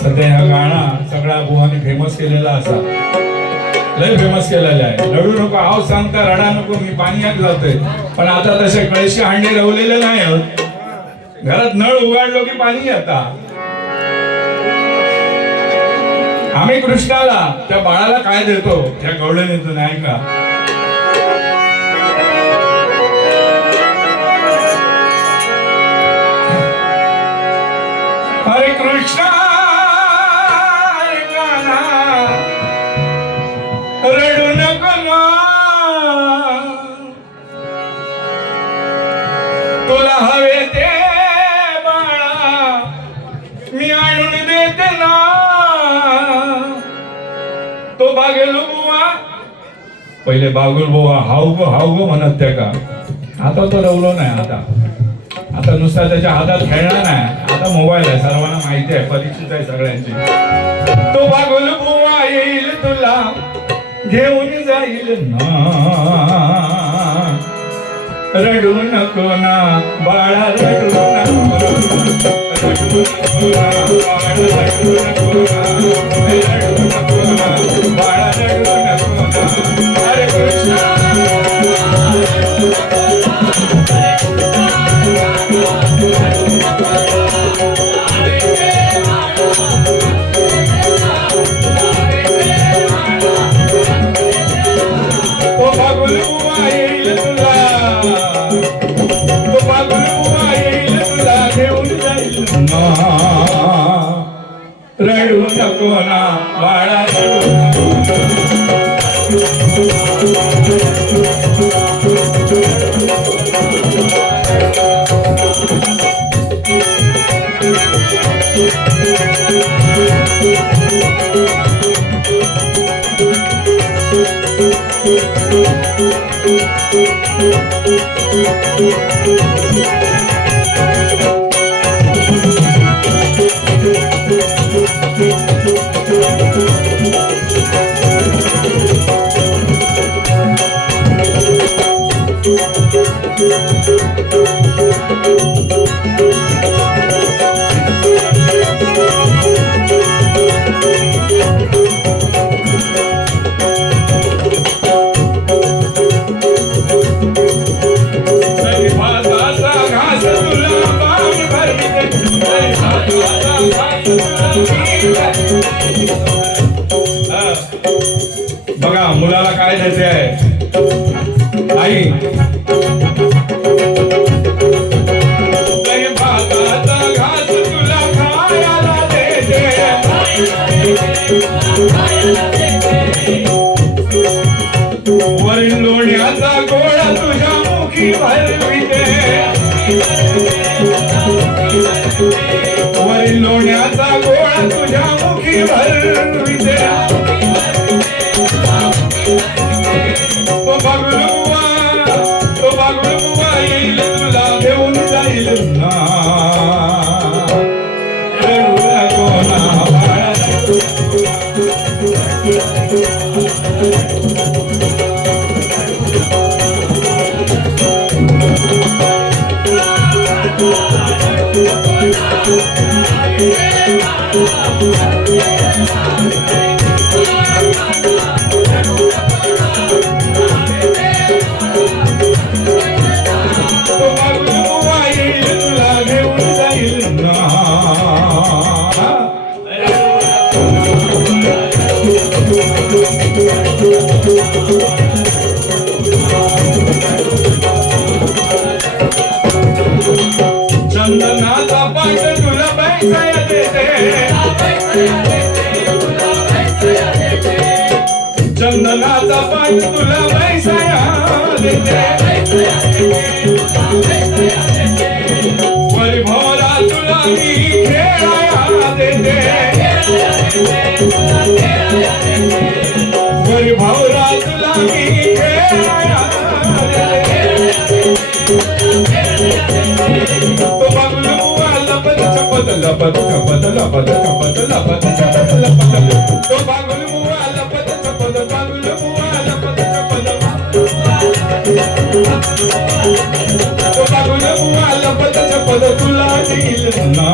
सध्या हा गाणा सगळ्या बुवाने फेमस केलेला असा, लय फेमस केलेला आहे. रडू नको आव सांगता, रडा नको मी पाण्यात जातोय. पण आता तसे कळशी हांडे रवलेले नाही आहोत. घरात नळ उघडलो की पाणी येतात. आम्ही कृष्णाला त्या बाळाला काय देतो त्या गवळणीतून आहे का? हरे कृष्णा रडू नको ना, तुला हवे ते बाळा मी आणून देते ना. तो बागेल बुवा, पहिले बागुल बुवा हाव गो म्हणत त्या का. आता तो रवलो नाही. आता नुसता त्याच्या हातात खेळणार नाही. आता मोबाईल आहे, सर्वांना माहिती आहे, परिचित आहे सगळ्यांची. तो बागुल बुवा येईल तुला घेऊन जाईल ना. रडू नको ना बाळा, रडू नको, रडू नको ना बाळा, रडू नको ना, रडू नको ना बाळा, रडू नको ना. हरे कृष्णा तो बागुल बुवा येईल तुला, तो बागुल बुवा येईल तुला घेऊन जाईल ना. रडू नको ना बाळा, रडू नको बघा मुलाला काय देते आहे आई. भाताचा घास तुला खायला देते, वरील लोण्याचा गोळा तुझ्या मुखी भरविते, वरील लोण्याचा गोळा तुझ्या मुखी भरविते. तो बागुल बुवा येईल तुला घेऊन जाईल ना. रडू नको ना बाळा, चंदनाचा पाट तुला पैसा देते, चंदनाचा पाट तुला पैसा देते. वैभवला तुला मी खेळाया देते, वैभवला तुला मी खेळाया देते. तो बागुल बुवा लपत छपत लपत छपत लपत छपत लपत छपत लपत. तो बागुल बुवा लपत छपत, बागुल बुवा लपत छपत, तो बागुल बुवा लपत छपत तुला देईल येईल ना.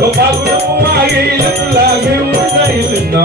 तो बागुलबुवा येईल तुला घेऊन जाईल ना.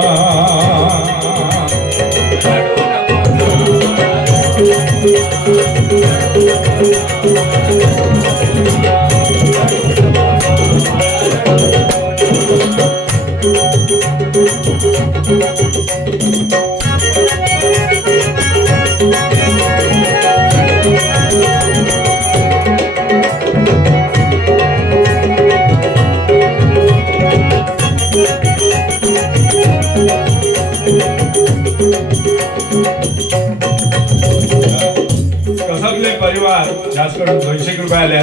कसबले परिवार जास्तकडून 200 रुपये आले.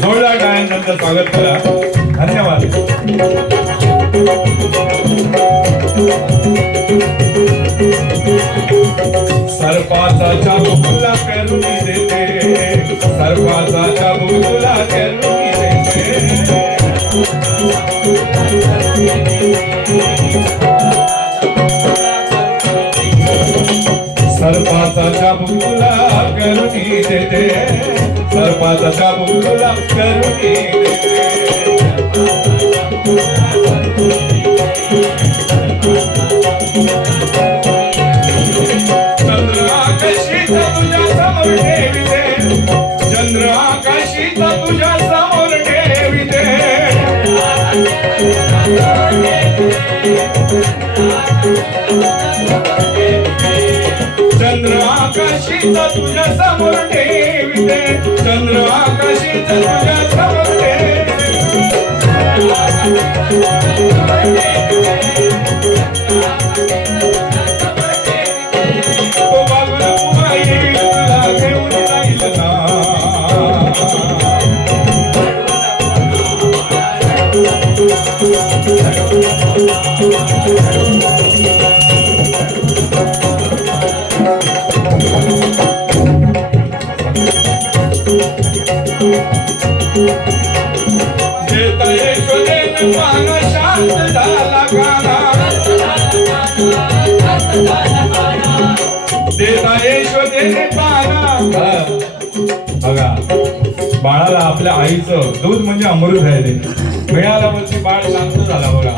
जोरदार टाळ्यांनंतर स्वागत करा. धन्यवाद. सर्पाचा चाबूक तुला करून देते, सर्पाचा चाबूक तुला करून देते. सर्पाचा चाबूक तुला करून देते, सर्पाचा चाबूक तुला करून देते. चंद्र आकाशीचा तुझ्या समोर ठेविते, चंद्र आकाशीचा तुझ्या समोर ठेविते. चंद्र आकाशीचा तुझ्या समोर ठेविते, चंद्र आकाशीचा तुझ्या समोर ठेविते. तो बागुलबुवा येईल तुला घेऊन जाईल ना. देता यशोदेन पान शांत झाला काना, देता यशोदेन पान. बघा, बाळाला आपल्या आईचं दूध म्हणजे अमृत आहे. ते मिळाल्यावरती बाळ शांत झाला. बघा,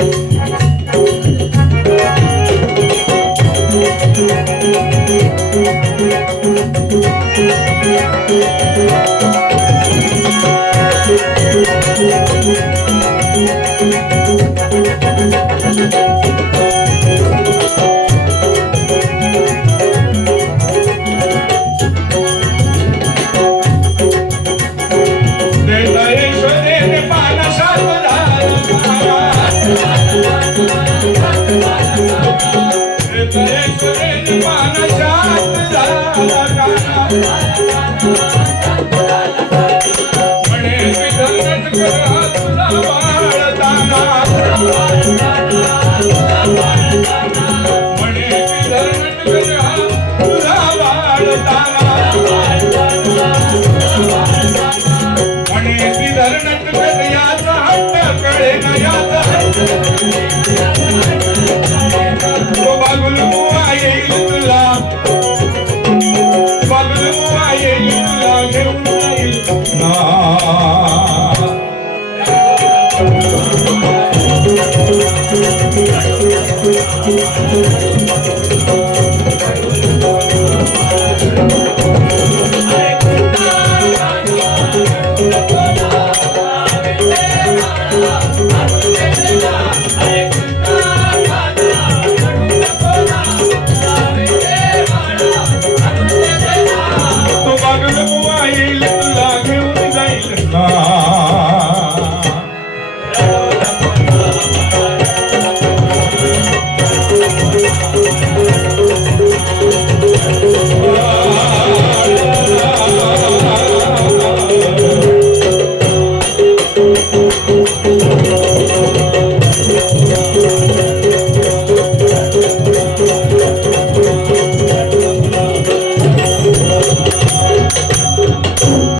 बागुलबुवा येईल तुला, बागुलबुवा येईल तुला घेऊन जाईल ना.